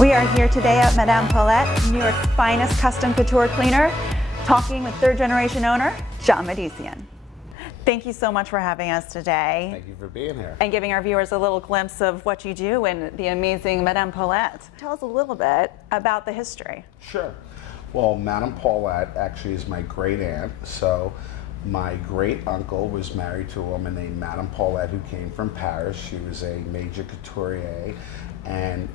We are here today at Madame Paulette, New York's finest custom couture cleaner, talking with third-generation owner, John Mahdessian. Thank you so much for having us today. Thank you for being here. And giving our viewers a little glimpse of what you do and the amazing Madame Paulette. Tell us a little bit about the history. Sure. Well, Madame Paulette actually is my great aunt. So my great uncle was married to a woman named Madame Paulette who came from Paris. She was a major couturier, and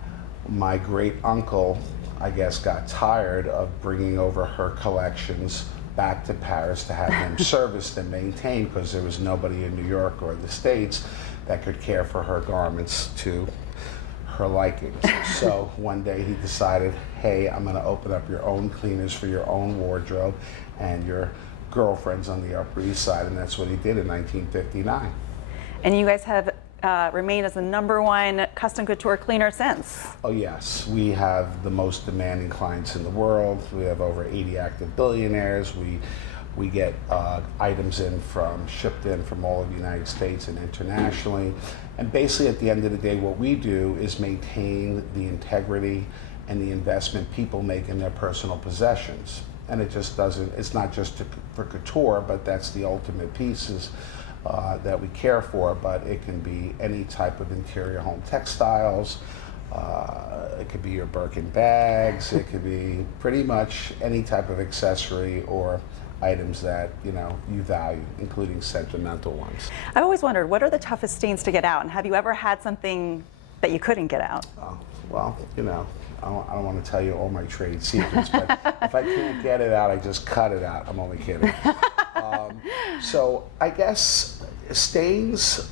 my great uncle, I guess, got tired of bringing over her collections back to Paris to have them serviced and maintained, because there was nobody in New York or the States that could care for her garments to her likings. So one day he decided, hey, I'm going to open up your own cleaners for your own wardrobe and your girlfriends on the Upper East Side, and that's what he did in 1959. And you guys have remained as the #1 custom couture cleaner since. Oh yes, we have the most demanding clients in the world. We have over 80 active billionaires. We get items shipped in from all of the United States and internationally. And basically at the end of the day, what we do is maintain the integrity and the investment people make in their personal possessions. And it just doesn't, it's not just for couture, but that's the ultimate pieces that we care for, but it can be any type of interior home textiles. It could be your Birkin bags. It could be pretty much any type of accessory or items that you value, including sentimental ones. I've always wondered, what are the toughest stains to get out, and have you ever had something that you couldn't get out? Well, I don't want to tell you all my trade secrets, but if I can't get it out, I just cut it out. I'm only kidding. So I guess stains,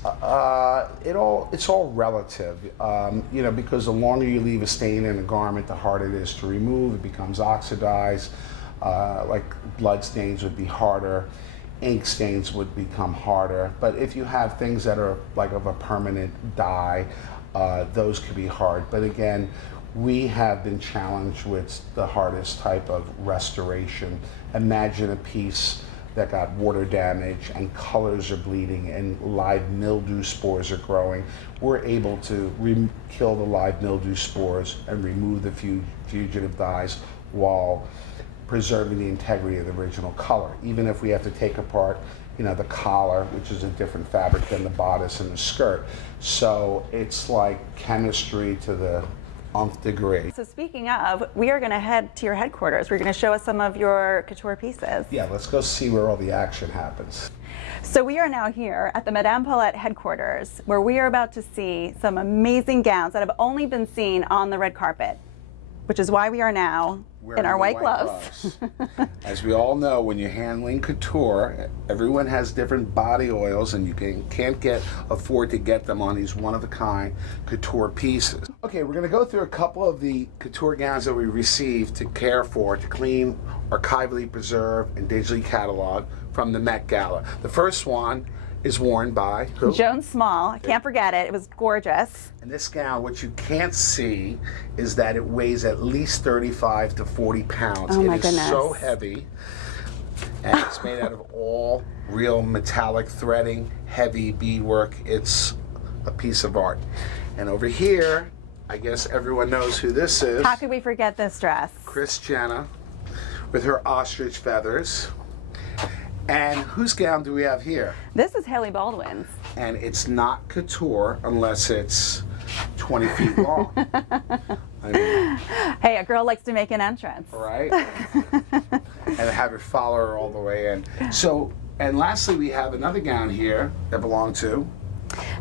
it's all relative, because the longer you leave a stain in a garment, the harder it is to remove. It becomes oxidized. Like blood stains would be harder. Ink stains would become harder. But if you have things that are like of a permanent dye, those could be hard. But again, we have been challenged with the hardest type of restoration. Imagine a piece that got water damage and colors are bleeding and live mildew spores are growing. We're able to kill the live mildew spores and remove the fugitive dyes while preserving the integrity of the original color. Even if we have to take apart the collar, which is a different fabric than the bodice and the skirt. So it's like chemistry to the nth degree. So speaking of, we are going to head to your headquarters. We're going to show us some of your couture pieces. Yeah, let's go see where all the action happens. So we are now here at the Madame Paulette headquarters, where we are about to see some amazing gowns that have only been seen on the red carpet, which is why we are now in our white gloves. As we all know, when you're handling couture, everyone has different body oils, and you can't afford to get them on these one-of-a-kind couture pieces. Okay, we're going to go through a couple of the couture gowns that we received to care for, to clean, archivally preserve, and digitally catalog from the Met Gala. The first one is worn by who? Joan Small. I can't forget it. It was gorgeous. And this gown, what you can't see is that it weighs at least 35 to 40 pounds. Oh my It is goodness. so heavy, and it's made out of all real metallic threading, heavy beadwork. It's a piece of art. And over here, I guess everyone knows who this is. How could we forget this dress? Chris Jenna with her ostrich feathers. And whose gown do we have here? This is Haley Baldwin's. And it's not couture unless it's 20 feet long. I mean, Hey, a girl likes to make an entrance. right? And have it follow her all the way in. So, and lastly, we have another gown here that belonged to.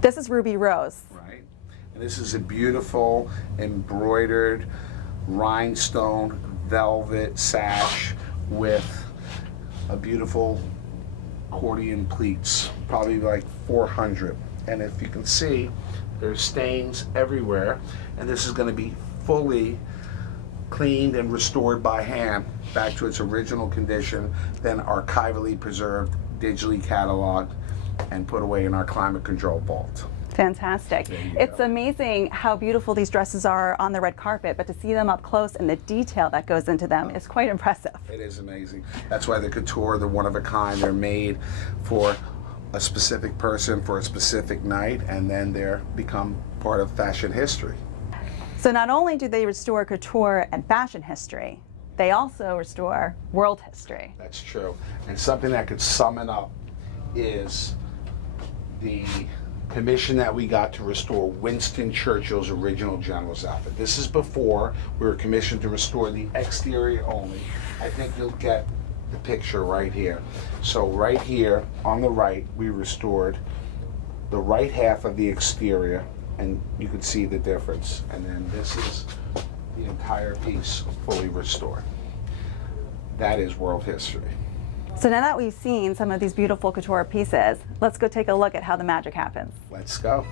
This is Ruby Rose. Right. And this is a beautiful embroidered rhinestone velvet sash with a beautiful accordion pleats, probably like 400. And if you can see, there's stains everywhere, and this is going to be fully cleaned and restored by hand back to its original condition, then archivally preserved, digitally cataloged, and put away in our climate control vault. Fantastic. It's amazing how beautiful these dresses are on the red carpet, but to see them up close and the detail that goes into them is quite impressive. It is amazing. That's why they're couture, they're one of a kind. They're made for a specific person for a specific night, and then they're become part of fashion history. So not only do they restore couture and fashion history, they also restore world history. That's true. And something that could sum it up is the commission that we got to restore Winston Churchill's original general's outfit. This is before we were commissioned to restore the exterior only. I think you'll get the picture right here. So right here on the right, we restored the right half of the exterior, and you can see the difference. And then this is the entire piece fully restored. That is world history. So now that we've seen some of these beautiful couture pieces, let's go take a look at how the magic happens. Let's go.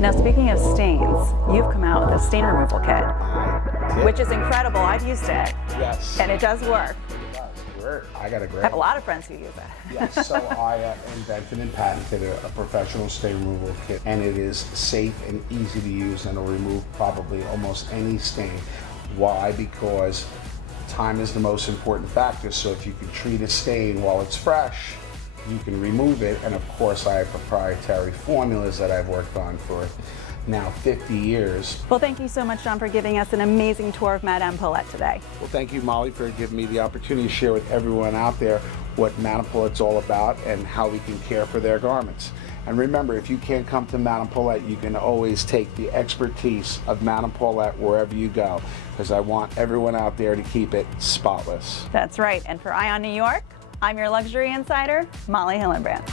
Now, speaking of stains, you've come out with a stain removal kit, which is incredible. I've used it. Yes. And it does work. It does. Great. I got a great. I have a lot of friends who use it. Yes, so I invented and patented a professional stain removal kit, and it is safe and easy to use, and it'll remove probably almost any stain. Why? Because time is the most important factor, so if you can treat a stain while it's fresh, you can remove it. And of course, I have proprietary formulas that I've worked on for now 50 years. Well, thank you so much, John, for giving us an amazing tour of Madame Paulette today. Well, thank you, Molly, for giving me the opportunity to share with everyone out there what Madame Paulette's all about and how we can care for their garments. And remember, if you can't come to Madame Paulette, you can always take the expertise of Madame Paulette wherever you go, because I want everyone out there to keep it spotless. That's right. And for Eye on New York, I'm your luxury insider, Molly Hillenbrand.